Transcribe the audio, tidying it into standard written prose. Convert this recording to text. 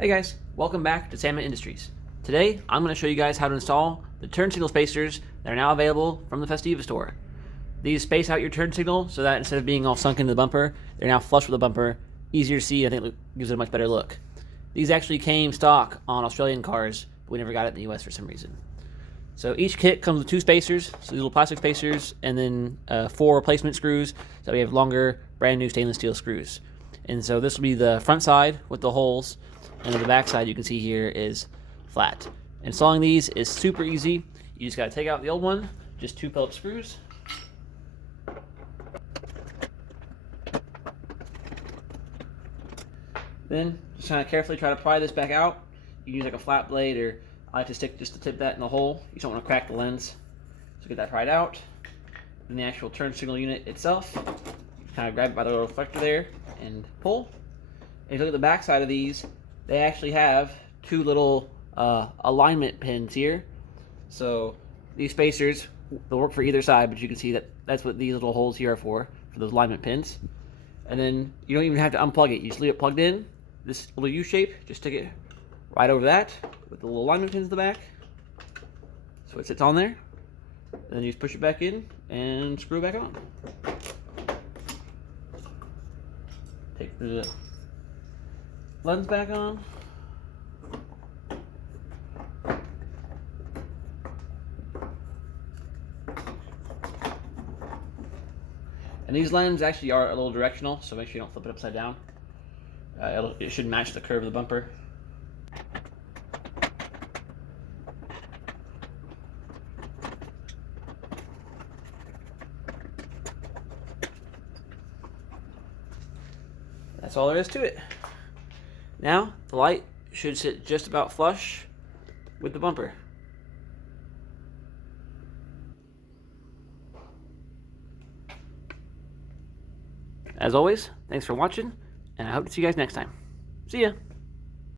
Hey guys, welcome back to Samet Industries. Today, I'm going to show you guys how to install the turn signal spacers that are now available from the Festiva store. These space out your turn signal so that instead of being all sunk into the bumper, they're now flush with the bumper, easier to see, I think it gives it a much better look. These actually came stock on Australian cars, but we never got it in the US for some reason. So each kit comes with two spacers, so these little plastic spacers, and then 4 replacement screws, so we have longer, brand new stainless steel screws. And so this will be the front side with the holes, and then the back side you can see here is flat. Installing these is super easy. You just gotta take out the old one, just 2 Phillips screws. Then just kind of carefully try to pry this back out. You can use like a flat blade, or I like to stick just the tip that in the hole. You don't want to crack the lens. So get that pried out. Then the actual turn signal unit itself, kind of grab it by the little reflector there and pull. And if you look at the back side of these, they actually have 2 little alignment pins here. So these spacers, they'll work for either side, but you can see that that's what these little holes here are for those alignment pins. And then you don't even have to unplug it. You just leave it plugged in. This little U shape, just stick it right over that with the little alignment pins in the back. So it sits on there. And then you just push it back in and screw it back on. Take the lens back on. And these lenses actually are a little directional, so make sure you don't flip it upside down. It should match the curve of the bumper. That's all there is to it. Now, the light should sit just about flush with the bumper. As always, thanks for watching, and I hope to see you guys next time. See ya!